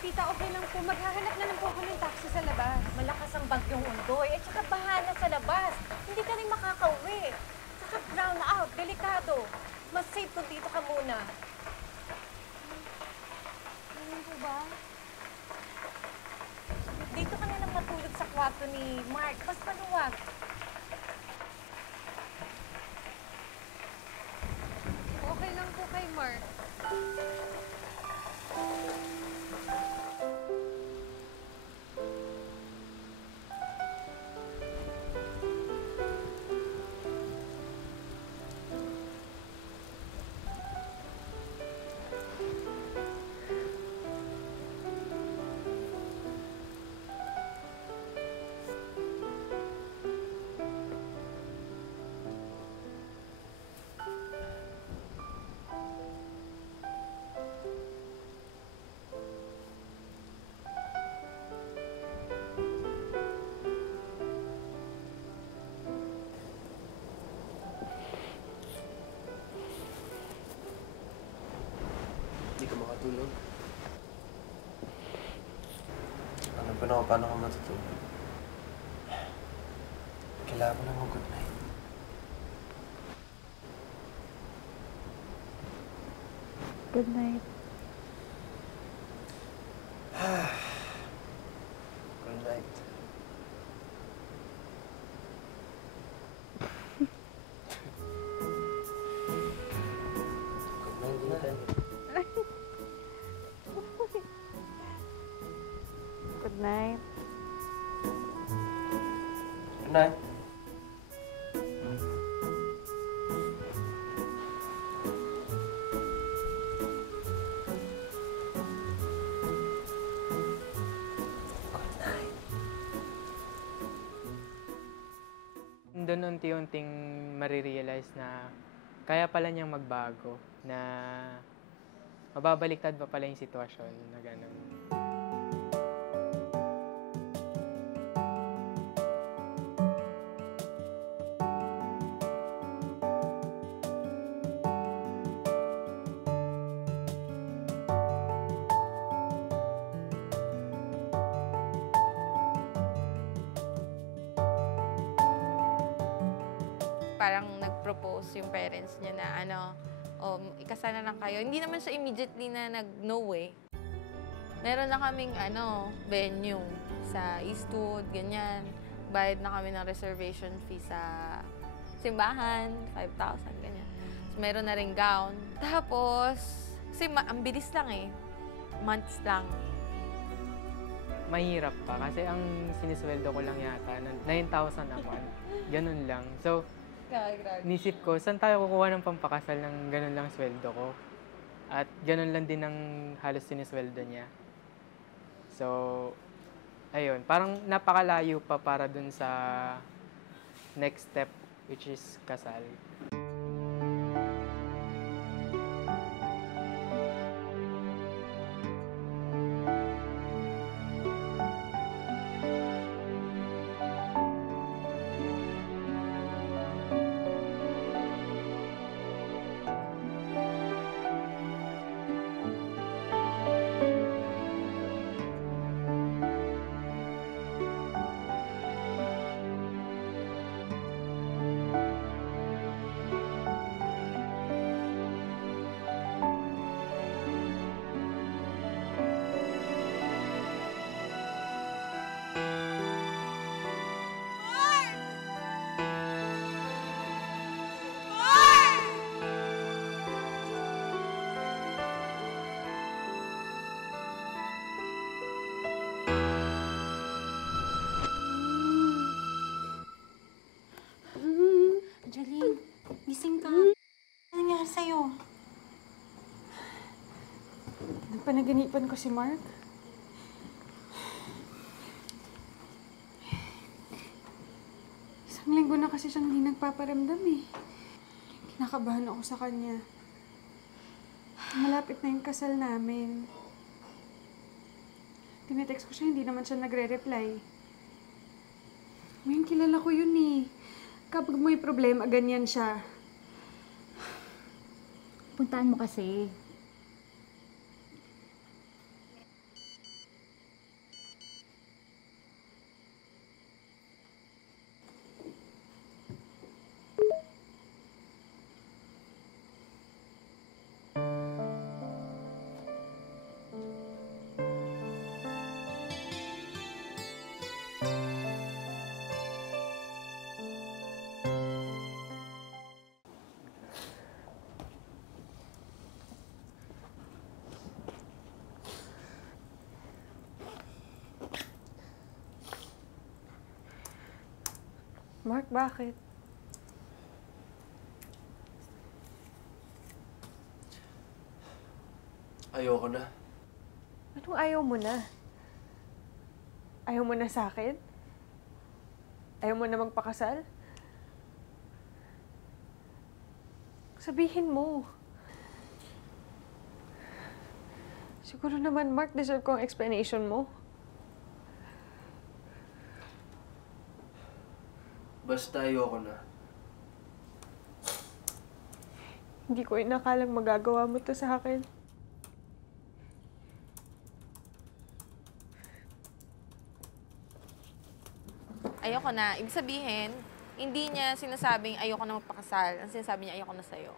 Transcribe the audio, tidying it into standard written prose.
tita, okay lang po. Maghahanap na lang po ako ng taxi sa labas. Malakas ang bagyong Undoy. At saka bahala sa labas. Hindi ka rin makakauwi. Saka brown out. Delikado. Mas safe kung dito ka muna. Ano po ba? Dito ka na lang matulog sa kwarto ni Mark. Mas maluwag. Okay lang po kay Mark. Hindi ka makatulog. Alam ko na kung paano ka matutulog. Kailangan mo na mag-good night. Good night. Good night. Good night, Ethan. Good night. Good night. Doon unti-unting marirealize na kaya pala niyang magbago, na mababaliktad pa pala yung sitwasyon na gano'n. Parang nag-propose yung parents niya na ikasal na lang kayo. Hindi naman siya immediately na nag-no eh. Meron na kaming venue sa Eastwood, ganyan. Bayad na kami ng reservation fee sa simbahan, 5,000, ganyan. So, meron na ring gown. Tapos, kasi ang bilis lang eh. Months lang. Mahirap pa kasi ang sinisweldo ko lang yata, 9,000 a month. Ganun lang. So, nisip ko, saan tayo kukuha ng pampakasal ng ganun lang sweldo ko? At ganun lang din ang halos sinisweldo niya. So, ayun, parang napakalayo pa para dun sa next step, which is kasal. Angeline, gising ka. Ano nangyari sa'yo? Napanaginipan ko si Mark. Isang linggo na kasi siyang hindi nagpaparamdam eh. Kinakabahan ako sa kanya. Malapit na yung kasal namin. Tinetext ko siya, hindi naman siya nagre-reply. Ngayon, kilala ko yun eh. Kapag may problema, ganyan siya. Puntaan mo kasi. Mark, bakit? Ayoko na. Anong ayaw mo na? Ayaw mo na sa akin? Ayaw mo na magpakasal? Sabihin mo. Siguro naman, Mark, deserve ko ang explanation mo. Basta ayoko na. Hindi ko inakalang magagawa mo to sa akin. Ayoko na. Ibig sabihin, hindi niya sinasabing ayoko na magpakasal. Ang sinasabi niya, ayoko na sa'yo.